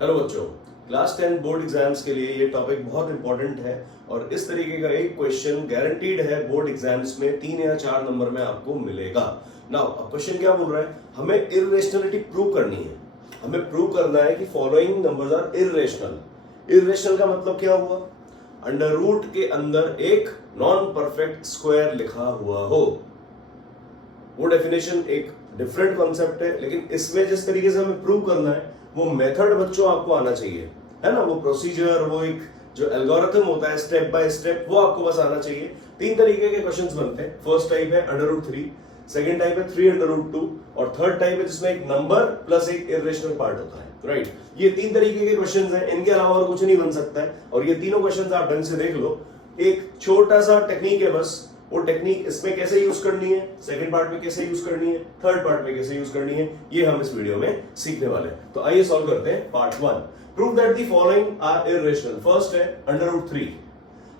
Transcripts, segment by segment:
Hello बच्चों, class 10 board exams के लिए ये टॉपिक बहुत इंपॉर्टेंट है और इस तरीके का एक क्वेश्चन गारंटीड है बोर्ड एग्जाम्स में 3 या 4 नंबर में आपको मिलेगा। नाउ अब क्वेश्चन क्या बोल रहा है, हमें इररेशनलिटी प्रूव करनी है। हमें प्रूव करना है कि following numbers are irrational. Irrational का मतलब क्या हुआ, अंडर रूट के अंदर एक नॉन परफेक्ट स्क्वायर लिखा हुआ हो। वो डेफिनेशन एक डिफरेंट कॉन्सेप्ट है, लेकिन इसमें जिस तरीके से हमें प्रूव करना है वो मेथड बच्चों आपको आना चाहिए, है ना। वो प्रोसीजर, वो एक जो एल्गोरिथम होता है स्टेप बाय स्टेप, वो आपको बस आना चाहिए। 3 तरीके के क्वेश्चंस बनते हैं। फर्स्ट टाइप है अंडर रूट 3, सेकेंड टाइप है 3 अंडर रूट 2 और थर्ड टाइप है जिसमें एक नंबर प्लस एक इरेशनल पार्ट होता है, राइट। ये 3 तरीके के क्वेश्चंस हैं, इनके अलावा और कुछ नहीं बन सकता है। और ये तीनों क्वेश्चंस आप ढंग से देख लो। एक छोटा सा टेक्निक है बस, वो टेक्निक इसमें कैसे यूज करनी है, सेकंड पार्ट में कैसे यूज करनी है, थर्ड पार्ट में कैसे यूज करनी है, ये हम इस वीडियो में सीखने वाले हैं। तो आइए सॉल्व करते हैं part 1। Prove that the following are irrational. First है अंडर रूट 3।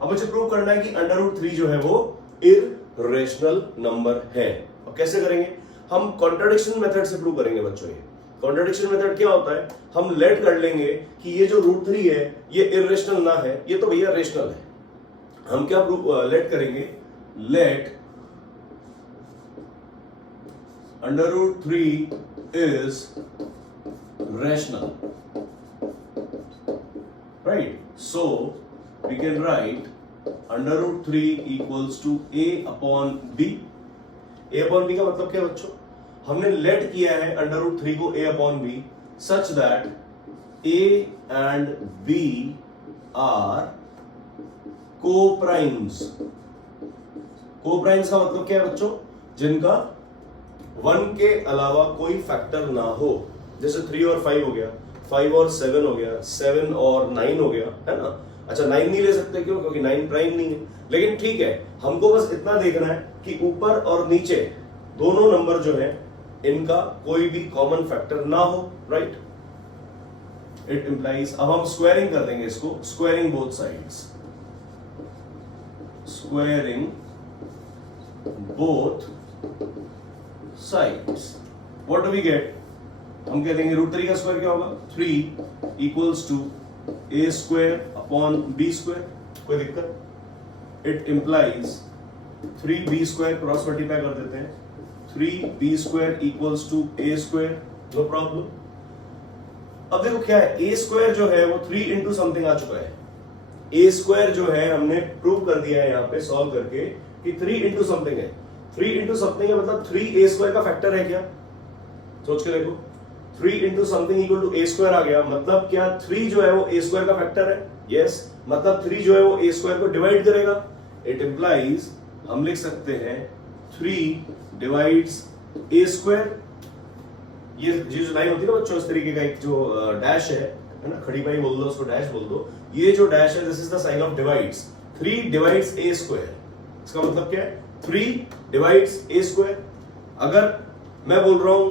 अब मुझे प्रूव करना है कि अंडर रूट 3 जो है वो इररेशनल नंबर है। और कैसे करेंगे, हम कॉन्ट्राडिक्शन मेथड से प्रूव करेंगे बच्चों। ये कॉन्ट्राडिक्शन मेथड क्या होता है, हम लेट कर लेंगे कि ये जो रूट 3 है ये इररेशनल ना है, ये तो भैया रेशनल है। हम क्या प्रूव लेट करेंगे, let under root 3 is rational, right? So we can write under root 3 equals to a upon b. a upon b का मतलब क्या बच्चों, हमने let किया है under root 3 को a upon b such that a and b are co-primes। को-प्राइम्स का मतलब क्या है बच्चों, जिनका 1 के अलावा कोई फैक्टर ना हो। जैसे 3 और 5 हो गया, 5 और 7 हो गया, 7 और 9 हो गया, है ना। अच्छा 9 नहीं ले सकते, क्यों? क्योंकि 9 प्राइम नहीं है। लेकिन ठीक है, हमको बस इतना देखना है कि ऊपर और नीचे दोनों नंबर जो है इनका कोई भी कॉमन फैक्टर ना हो, राइट। इट इंप्लाइज, अब हम स्क्वायरिंग कर देंगे इसको, squaring both sides, squaring both sides. What do we get? हम कह देंगे रूट 3 का स्क्वायर क्या होगा, 3 equals to a square upon b square. कोई दिक्कत? It implies 3b square cross multiply कर देते हैं, 3b square equals to a square, no problem. अब देखो क्या है, a स्क्वायर जो है वो 3 इंटू समथिंग आ चुका है। a स्क्वायर जो है हमने प्रूव कर दिया है यहाँ पे सॉल्व करके कि 3 इंटू समथिंग है। 3 इंटू समथिंग है मतलब 3a स्क्वायर का फैक्टर है क्या, सोच के देखो। 3 into something equal to a square आ गया, मतलब क्या 3 जो है वो a स्क्वायर का फैक्टर है। यस, मतलब 3 जो है वो a स्क्वायर को डिवाइड करेगा। इट इंप्लाइज, हम लिख सकते हैं 3 डिवाइड्स a स्क्वायर। ये जो लाइन होती है ना बच्चों, इस तरीके का एक जो डैश है ना, खड़ी पाई बोल दो उसको, डैश बोल दो। ये जो डैश है this is the sign of divides. 3 divides a square, इसका मतलब क्या है, 3 डिवाइड्स a स्क्वायर। अगर मैं बोल रहा हूं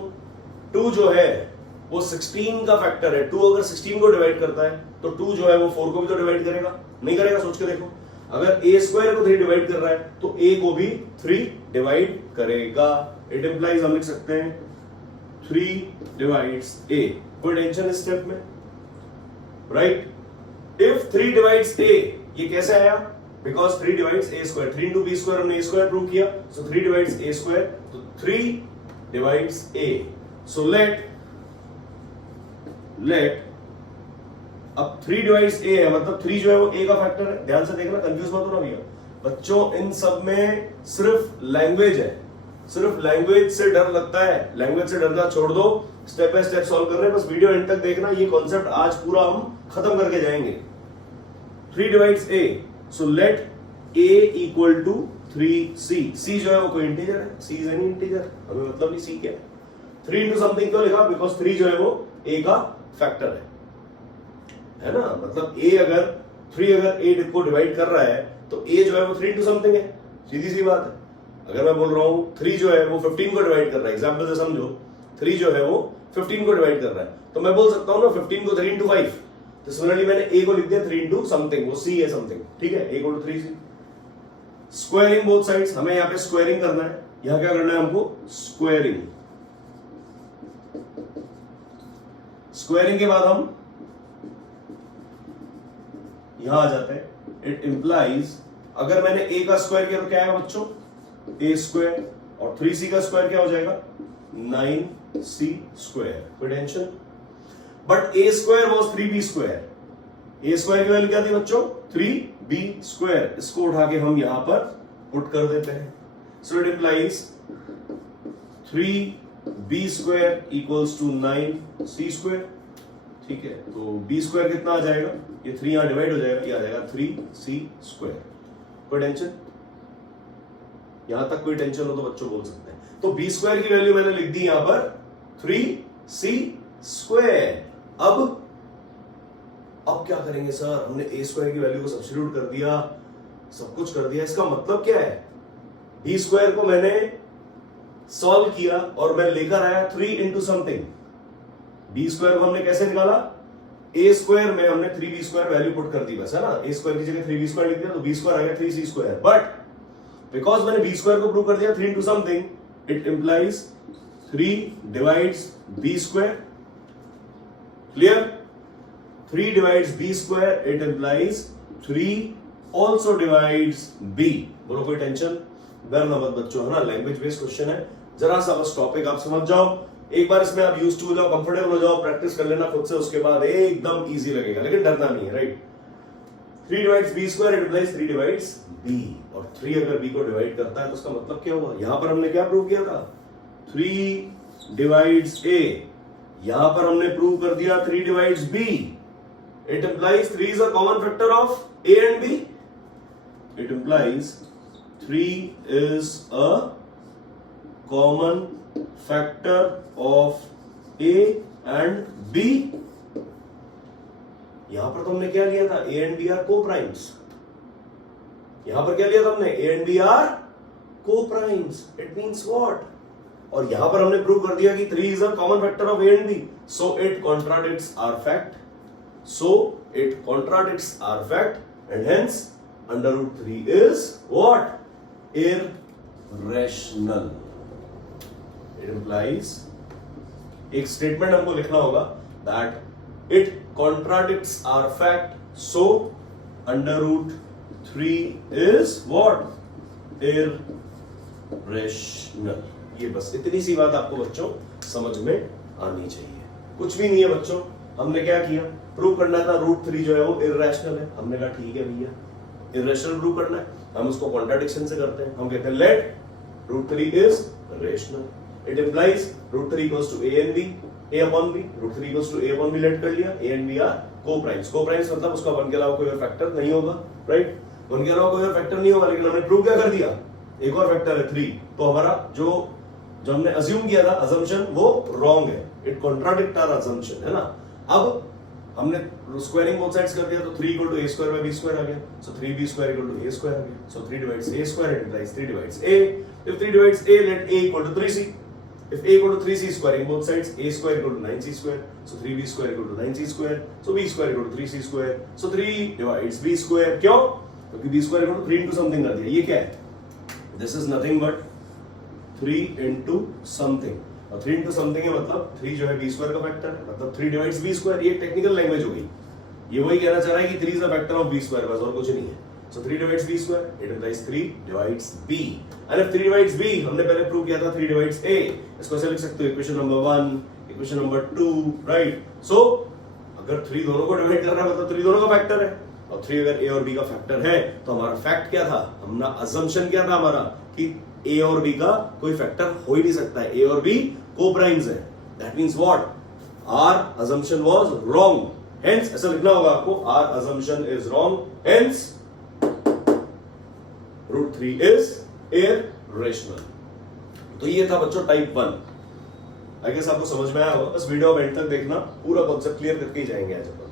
2 जो है वो 16 का फैक्टर है, 2 अगर 16 को डिवाइड करता है तो 2 जो है वो 4 को भी तो डिवाइड करेगा, नहीं करेगा? सोच के देखो, अगर a स्क्वायर को 3 डिवाइड कर रहा है तो a को भी 3 डिवाइड करेगा। इट इंप्लाइज, हम लिख सकते हैं 3 डिवाइड्स a। कोई टेंशन इस स्टेप में, राइट। इफ 3 डिवाइड्स a, ये कैसे आया, because 3 divides a square, 3 into b square हमने a स्क्वायर प्रूव किया, सो 3 डिवाइड्स a स्क्वायर, तो 3 डिवाइड्स a। सो लेट अब 3 डिवाइड्स a है, मतलब 3 जो है वो a का फैक्टर है। ध्यान से देखना, कंफ्यूज मत होना भैया बच्चों, इन सब में सिर्फ लैंग्वेज है, सिर्फ लैंग्वेज से डर लगता है। लैंग्वेज से डरना छोड़ दो, स्टेप बाय स्टेप सॉल्व कर रहे हैं, बस वीडियो एंड तक देखना। ये कॉन्सेप्ट आज पूरा हम खत्म करके जाएंगे। 3 divides a, so let a equal to 3c। c जो है वो कोई इंटीजर है, c इज एनी इंटीजर, हमें मतलब नहीं c क्या है। 3 into something क्यों लिखा, बिकॉज 3 जो है वो a का फैक्टर है ना। मतलब a अगर 3 अगर a को डिवाइड कर रहा है तो a जो है वो 3 into something है, सीधी सी बात है। अगर मैं बोल रहा हूं 3 जो है वो 15 को डिवाइड कर रहा है, एग्जाम्पल से समझो, 3 जो है वो 15 को डिवाइड कर रहा है, तो मैं बोल सकता हूं ना 15 को 3 into 5। तो सिमिलरली मैंने a को लिख दिया 3 इंटू समथिंग, वो c है समथिंग, ठीक है, a को 3c। स्क्वायरिंग बोथ साइड्स, हमें यहाँ पे स्क्वायरिंग करना है। यहां क्या करना है हमको, स्क्वायरिंग। स्क्वायरिंग के बाद हम यहां आ जाते हैं। इट इंप्लाइज अगर मैंने a का स्क्वायर किया तो क्या है बच्चों, a स्क्वायर, और 3c का स्क्वायर क्या हो जाएगा, 9c स्क्वायर। कोई tension? But a square was 3b square, a square की वैल्यू क्या थी बच्चों, 3b स्क्वायर। इसको उठा के हम यहां पर पुट कर देते हैं। So it implies 3b square equals to 9c square. ठीक है, तो b स्क्वायर कितना आ जाएगा, ये 3 यहां डिवाइड हो जाएगा, ये आ जाएगा 3c स्क्वायर। कोई टेंशन? यहां तक कोई टेंशन हो तो बच्चों बोल सकते हैं। तो b स्क्वायर की वैल्यू मैंने लिख दी यहां पर 3c स्क्वायर। अब क्या करेंगे सर, हमने a स्क्वायर की वैल्यू को सब्स्टिट्यूट कर दिया, सब कुछ कर दिया, इसका मतलब क्या है, b स्क्वायर को मैंने सॉल्व किया और मैं लेकर आया 3 इंटू समथिंग। b स्क्वायर को हमने कैसे निकाला, a स्क्वायर में हमने 3b स्क्वायर वैल्यू पुट कर दी बस, है ना, a स्क्वायर की जगह 3b स्क्वायर लिख दिया तो b स्क्वायर आ गया 3c स्क्वायर। बट बिकॉज मैंने b स्क्वायर को प्रूव कर दिया 3 into something, it implies 3 divides b square. Clear? 3 divides b square, it implies 3 also divides b। बोलो कोई टेंशन? डरना मत बच्चों, है ना, लैंग्वेज बेस्ड क्वेश्चन है, जरा सा बस टॉपिक आप समझ जाओ, एक बार इसमें आप यूज्ड टू हो जाओ, कंफर्टेबल हो जाओ, प्रैक्टिस कर लेना खुद से, उसके बाद एकदम इजी लगेगा, लेकिन डरना नहीं है, right. 3 divides b square, it implies 3 divides b, और 3 अगर b को डिवाइड करता है तो उसका मतलब क्या हुआ, यहां पर हमने क्या प्रूव किया था, 3 divides a, यहां पर हमने प्रूव कर दिया 3 divides b। It implies 3 is a common factor of a and b. It implies 3 is a common factor of a and b. यहां पर तो हमने क्या लिया था, a and b are co-primes। यहां पर क्या लिया था हमने, a and b are co-primes। It means what? और यहां पर हमने प्रूव कर दिया कि 3 is a common factor of a and b, so it contradicts our fact। So it contradicts our fact, and hence under root 3 is what? Irrational। It implies, एक statement हमको लिखना होगा that it contradicts our fact, so under root 3 is what? Irrational। ये बस इतनी सी बात आपको बच्चों समझ में आनी चाहिए, कुछ भी नहीं है बच्चों। हमने क्या किया, प्रूव करना था रूट 3 जो है वो इर्रेशनल है, हमने कहा ठीक है भैया, इर्रेशनल प्रूव करना है, हम उसको कॉन्ट्राडिक्शन से करते हैं, हम कहते हैं let root 3 is rational. It implies root 3 equals to a and b, a upon b, root 3 equals to a upon b let कर लिया, a and b are co-primes. Co-primes मतलब उसका 1 के अलावा कोई और फैक्टर नहीं होगा, राइट, 1 के अलावा कोई और फैक्टर नहीं होगा, लेकिन हमने प्रूव क्या कर दिया, एक और फैक्टर है 3, तो हमारा जो हमने अज्यूम किया था, असम्पशन वो रॉन्ग है, इट कॉन्ट्राडिक्ट आवर असम्पशन, है ना। अब हमने स्क्वायरिंग बोथ साइड्स कर दिया तो 3 equal to a square by b square आ गया, so 3b square equal to a square आ गया, so 3 divides a square, it implies 3 divides a। If 3 divides a, let a equal to 3c। If a equal to 3c, squaring both sides, a square equal to 9c square, so 3b square equal to 9c square, so b square equal to 3c square, so 3 divides b square. क्यों? क्योंकि b square equal to 3 into something कर दिया। ये क्या है, this is nothing but 3 into something, और 3 into something है मतलब 3 जो है b स्क्वायर का फैक्टर है, मतलब 3 डिवाइड्स b स्क्वायर। ये टेक्निकल लैंग्वेज हो गई, ये वही कहना चाह रहा है कि 3 is a factor of b square, बस और कुछ नहीं है। सो 3 divides b square, it implies 3 divides b। And if 3 divides b, हमने पहले प्रूव किया था 3 डिवाइड्स a, इसको ऐसे लिख सकते हो, equation number 1, equation number 2, right. So अगर 3 दोनों को डिवाइड कर रहा है मतलब 3 दोनों का फैक्टर है, और 3 अगर a और b का फैक्टर है तो हमारा फैक्ट क्या था, हमारा असम्पशन क्या था हमारा, कि a और b का कोई फैक्टर हो ही नहीं सकता है, a और b को-प्राइम्स है। That means what, our assumption was wrong, hence ऐसा लिखना होगा आपको, our assumption is wrong, hence root 3 is irrational. तो ये था बच्चों टाइप 1। आई गेस आपको समझ में आया होगा, बस वीडियो अब एंड तक देखना, पूरा कॉन्सेप्ट क्लियर करके ही जाएंगे आज अपन।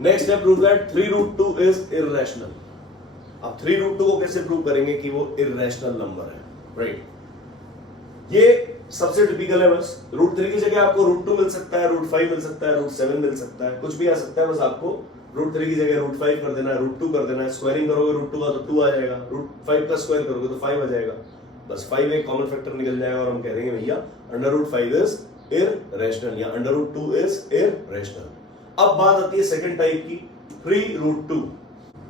नेक्स्ट है prove that 3 root 2 is irrational. अब 3 रूट 2 को कैसे प्रूव करेंगे कि वो इर्रेशनल नंबर है, राइट। ये सबसे टिपिकल है, बस रूट 3 की जगह आपको रूट 2 मिल सकता है, रूट 5 मिल सकता है, रूट 7 मिल सकता है, कुछ भी आ सकता है, बस आपको रूट 3 की जगह रूट 5 कर देना है, रूट 2 कर देना है, स्क्वायरिंग करोगे रूट 2 का तो 2 आ जाएगा, रूट 5 का स्क्वायर करोगे तो 5 आ जाएगा, बस 5 एक कॉमन फैक्टर निकल जाएगा और हम कह देंगे भैया अंडर रूट 5 इज इर्रेशनल या अंडर रूट 2 इज इर्रेशनल। अब बात आती है सेकंड टाइप की, 3 रूट 2।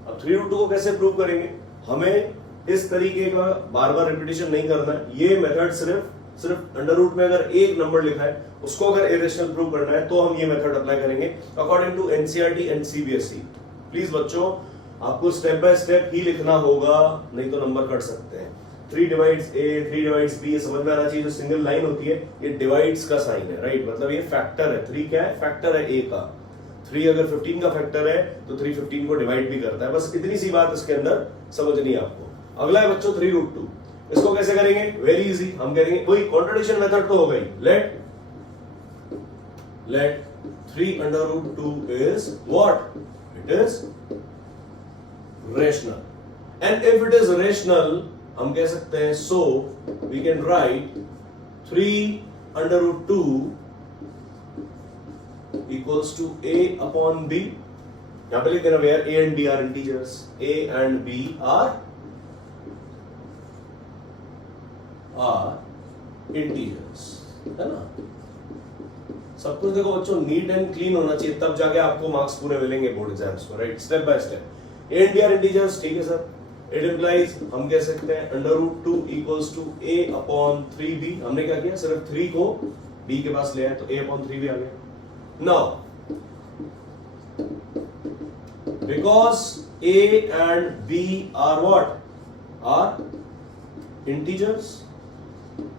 अब 3√2 को कैसे प्रूव करेंगे? हमें इस तरीके का बार बार रिपीटेशन नहीं करना है। ये मेथड सिर्फ अंडर रूट में अगर एक नंबर लिखा है उसको अगर इरेशनल प्रूव करना है तो हम ये मेथड अप्लाई करेंगे according to NCERT and CBSE. Please बच्चों, आपको स्टेप बाय स्टेप ही लिखना होगा, नहीं तो नंबर कट सकते हैं। 3 डिवाइड्स A, 3 डिवाइड्स B, ये समझ में आना चाहिए। जो सिंगल लाइन होती है ये डिवाइड्स का साइन है, राइट? मतलब ये फैक्टर है। 3 क्या है? फैक्टर है A का। 3 अगर 15 का फैक्टर है तो 3 15 को डिवाइड भी करता है। बस इतनी सी बात इसके अंदर समझनी है आपको। अगला है बच्चों 3√2। इसको कैसे करेंगे? Very easy. हम करेंगे वही कॉन्ट्रडिक्शन मेथड तो हो गई। Let 3√2 is what? It is rational. And if it is rational, हम कह सकते हैं so we can write 3√2 equals to A upon B. यहां पे लिख देना where A and B are integers. A and B are integers, है ना? सब कुछ देखो बच्चों नीट एंड क्लीन होना चाहिए, तब जाके आपको मार्क्स पूरे मिलेंगे बोर्ड एग्जाम्स में, right? Step by step. A and B are integers, ठीक है सर। It implies हम कह सकते हैं √2 equals to A upon 3B। हमने क्या किया? सिर्फ 3 को B के पास ले आए तो A upon 3B आ गया। Now because A and B are what? Are integers.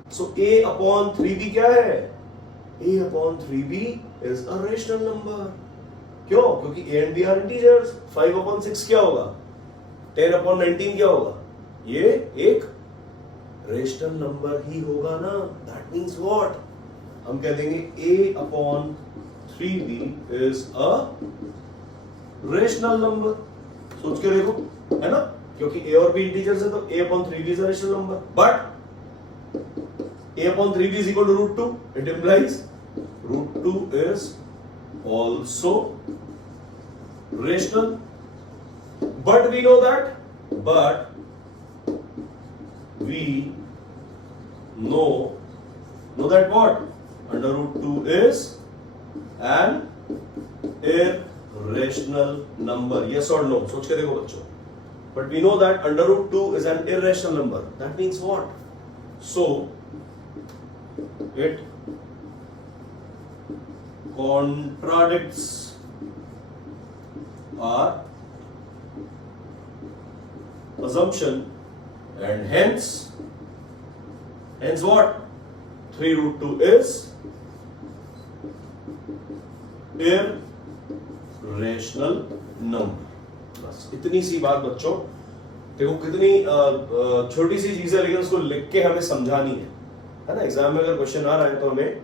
So A upon 3B क्या है? A upon 3B is a rational number. क्यों? क्योंकि A and B are integers. 5 upon 6 क्या होगा? 10 upon 19 क्या होगा? ये एक रेशनल नंबर ही होगा ना। That means what? हम कह देंगे A upon 3B is a rational number. सोच के देखो, है ना? क्योंकि A और B इंटीजर्स है तो A upon 3B is a rational number. But A upon 3B is equal to √2. It implies √2 is also rational. But we know that. But we know that what? Under √2 is an irrational number. Yes or no? सोच के देखो बच्चों. But we know that under √2 is an irrational number. That means what? So it contradicts our assumption and hence what? 3√2 is irrational number. बस इतनी सी बात बच्चों। देखो कितनी छोटी सी चीज है, लेकिन उसको लिख के हमें समझानी है ना? एग्जाम में अगर क्वेश्चन आ रहा है तो हमें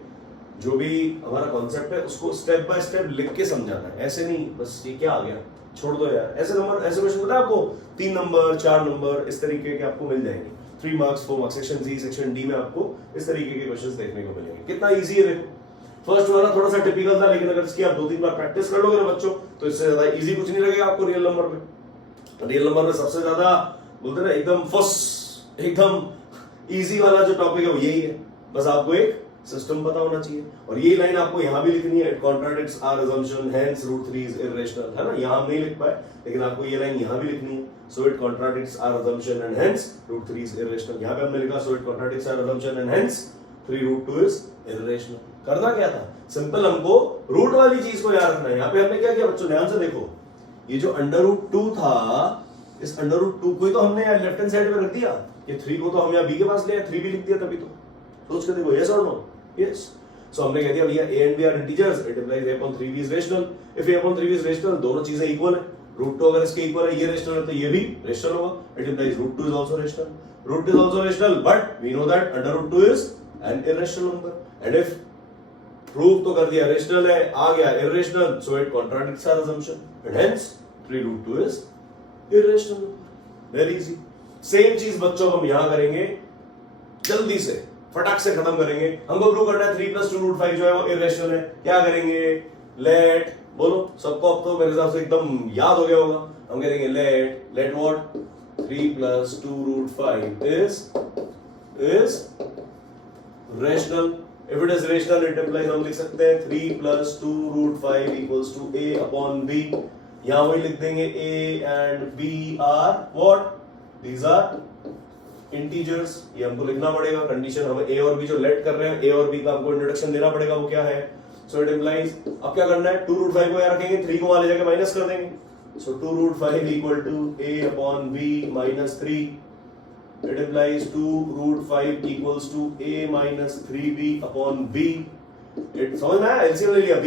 जो भी हमारा कॉन्सेप्ट है उसको स्टेप बाय स्टेप लिख के समझाना है। ऐसे नहीं बस ये क्या आ गया छोड़ दो यार। ऐसे नंबर, ऐसे क्वेश्चन पता है आपको 3 नंबर 4 नंबर इस तरीके के आपको मिल जाएंगे। 3 marks 4 marks section C section D में आपको इस तरीके के क्वेश्चंस देखने को मिलेंगे। कितना इजी है देखो। फर्स्ट वाला थोड़ा सा टिपिकल था, लेकिन अगर इसकी आप 2-3 बार प्रैक्टिस कर लोगे ना बच्चों तो इससे ज्यादा इजी कुछ नहीं लगेगा आपको रियल नंबर में। रियल नंबर में सबसे ज्यादा बोलते ना एकदम इजी वाला जो टॉपिक है वो यही है। बस आपको एक सिस्टम पता होना चाहिए और यही लाइन आपको यहाँ भी लिखनी है। It contradicts our assumption hence √3 is irrational, है ना? यहाँ हम नहीं लिख पाए लेकिन आपको ये लाइन यहाँ भी लिखनी है। So it contradicts our assumption and hence √3 is irrational. यहाँ पे हमने लिखा so it contradicts our assumption and hence 3√2 is irrational. करना क्या था? सिंपल, हमको रूट वाली चीज को याद रखना है। यहाँ पे हमने क्या किया बच्चों, ध्यान से देखो। ये जो √2 था, इस √2 को ही तो हमने लेफ्ट हैंड साइड में रख दिया। ये 3 को तो हम यहाँ b के पास ले आए, 3 भी लिख दिया तभी तो। सोच के देखो, यस और नो? यस। सो हमने कह दिया भैया A and B are integers, it implies A upon 3B is rational. If A upon 3B is rational, दोनों चीजें इक्वल है। √2 अगर इसके इक्वल है, ये रेशनल है तो ये भी रेशनल होगा। It implies √2 is also rational. √2 is also rational, but we know that under √2 is an irrational number. And if prove तो कर दिया रेशनल है, आ गया irrational, so it contradicts our assumption. And hence 3√2 is irrational. Very easy. Same चीज बच्चों हम यहां करेंगे, जल्दी से फटाक से खत्म करेंगे। हमको प्रूव करना है 3 + 2√5 जो है वो इरेशनल है। क्या करेंगे? लेट, बोलो सबको, अब तो मेरे हिसाब से एकदम याद हो गया होगा। हम कहेंगे late what? 3 + 2√5 is rational. If it is rational, it implies हम लिख सकते हैं 3 + 2√5 equals to A upon B. यहां वही लिख देंगे a and b are what? These are integers. ये हमको लिखना पड़ेगा कंडीशन, हमें a और b जो लेट कर रहे हैं a और b का हमको इंट्रोडक्शन देना पड़ेगा, वो क्या है? सो इट इम्प्लाइज, अब क्या करना है, 2 रूट 5 को यहाँ रखेंगे, 3 को वहां ले जाके माइनस कर देंगे. So 2 root 5 equal to a upon b minus 3. It implies 2 root 5 equals to a minus 3b upon b. It समझ में आया? एलसीएम ले लिया,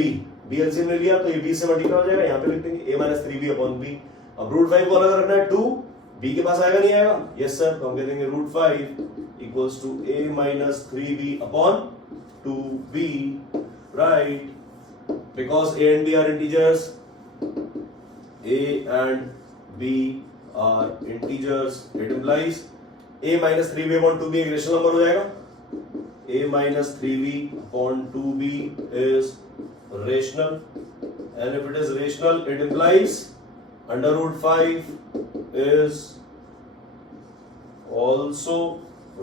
b एलसीएम ले लिया तो ये b से मल्टीप्लाई हो जाएगा, यहाँ पे लिख देंगे a minus 3b upon b. अब रूट 5 को अलग रखना है, 2 b के पास आएगा नहीं आएगा? यस सर, तो हम कह देंगे root 5 equals to a minus 3b upon 2b. Right, because a and b are integers. a and b are integers. It implies a minus 3b upon 2b एक रेशनल नंबर हो जाएगा. a minus 3b upon 2b is rational, and if it is rational, it implies under root 5 is also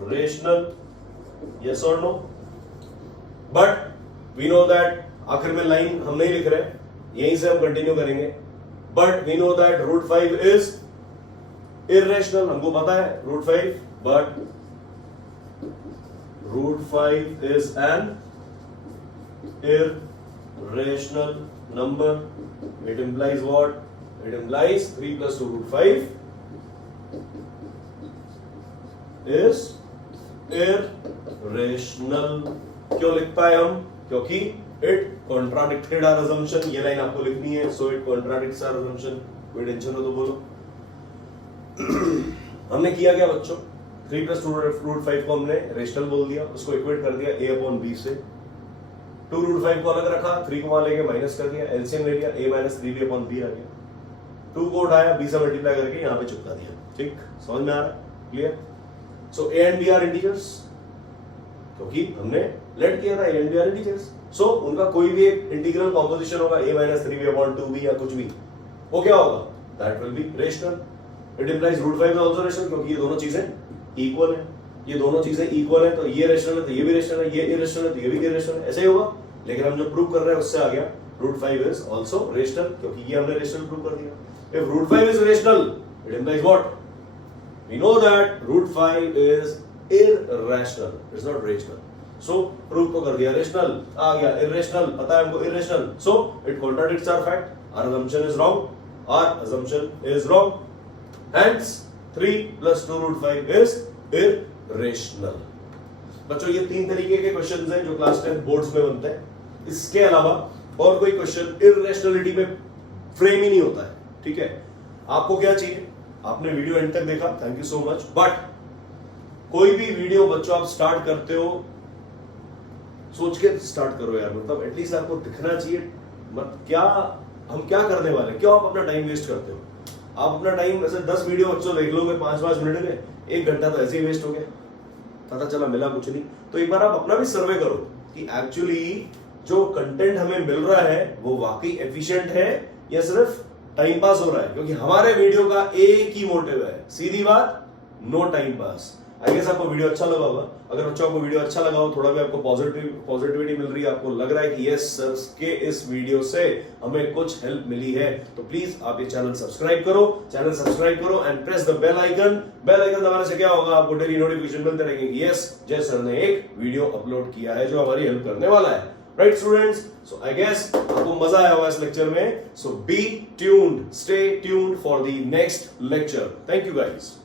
rational. Yes or no? But we know that आखिर में line हम नहीं लिख रहे, यहीं से हम कंटिन्यू करेंगे. But we know that root 5 is irrational, हमको पता है root 5, but root 5 is an irrational number. It implies what? It implies 3 plus 2 root 5 is irrational. क्यों लिख पाए हम? क्योंकि it contradicted our assumption. ये लाइन आपको लिखनी है, so it contradicts our assumption. कोई टेंशन हो तो बोलो. हमने किया क्या बच्चों? 3 plus 2 root 5 को हमने रेशनल बोल दिया, उसको इक्वेट कर दिया a अपॉन b से. 2 रूट 5 को अलग रखा, 3 को वहां लेके माइनस कर दिया, एलसीएम ले लिया, a minus 3b upon b आ गया. 2 को उठाया, b से मल्टीप्लाई करके यहाँ पे चिपका दिया. ठीक, समझ में आ रहा है? Clear? So a and b are integers, क्योंकि हमने लेट किया था a and b are integers. सो उनका कोई भी एक इंटीग्रल कॉम्पोजिशन होगा a minus 3b upon 2b या कुछ भी, वो क्या होगा? That will be rational. It implies root 5 is also rational, क्योंकि ये दोनों चीजें इक्वल हैं. ये दोनों चीजें इक्वल हैं, तो ये रेशनल है तो ये भी रेशनल है, ये इरेशनल है तो ये भी इरेशनल है. ऐसे ही होगा. लेकिन हम जो प्रूव कर रहे हैं उससे आ गया रूट 5 इज आल्सो रेशनल, क्योंकि ये हमने रेशनल प्रूव कर दिया. If root 5 is rational, it implies what? We know that root 5 is irrational, it's not rational. So prove तो कर दिया, रेशनल आ गया, इररेशनल पता है हमको, irrational. So it contradicts our fact. Our assumption is wrong. Our assumption is wrong. Hence 3 plus 2 root 5 is irrational. बच्चों ये 3 तरीके के क्वेश्चंस हैं जो क्लास 10 बोर्ड्स में बनते हैं. इसके अलावा और कोई क्वेश्चन इररेशनलिटी में फ्रेम ही नहीं होता है. ठीक है, आपको क्या चाहिए? आपने वीडियो एंड तक देखा, thank you so much. But कोई भी वीडियो बच्चों आप स्टार्ट करते हो, सोच के स्टार्ट करो यार. मतलब एटलीस्ट आपको दिखना चाहिए मत क्या हम क्या करने वाले. क्यों आप अपना टाइम वेस्ट करते हो? आप अपना टाइम ऐसे 10 वीडियो बच्चों देख लोगे 5-5 मिनट में, 1 घंटा तो ऐसे ही वेस्ट हो गया, पता चला मिला कुछ नहीं. तो एक बार आप अपना भी सर्वे करो कि एक्चुअली जो कंटेंट हमें मिल रहा है वो वाकई एफिशिएंट है या सिर्फ टाइम पास हो रहा है. क्योंकि हमारे वीडियो का एक ही मोटिव है, सीधी बात, no time pass. I guess आपको वीडियो अच्छा लगा होगा. अगर बच्चों को वीडियो अच्छा लगा हो, थोड़ा भी आपको पॉजिटिविटी मिल रही है, आपको लग रहा है कि यस सर के इस वीडियो से हमें कुछ हेल्प मिली है, तो प्लीज आप ये चैनल सब्सक्राइब करो and press the bell icon. Bell icon दबाने से क्या होगा? आपको डेली नोटिफिकेशन मिलते रहेंगे कि यस जय सर ने एक वीडियो अपलोड किया है जो हमारी हेल्प करने वाला है. Right students, so I guess आपको मजा आया होगा इस लेक्चर में. So be tuned, stay tuned for the next lecture. Thank you guys.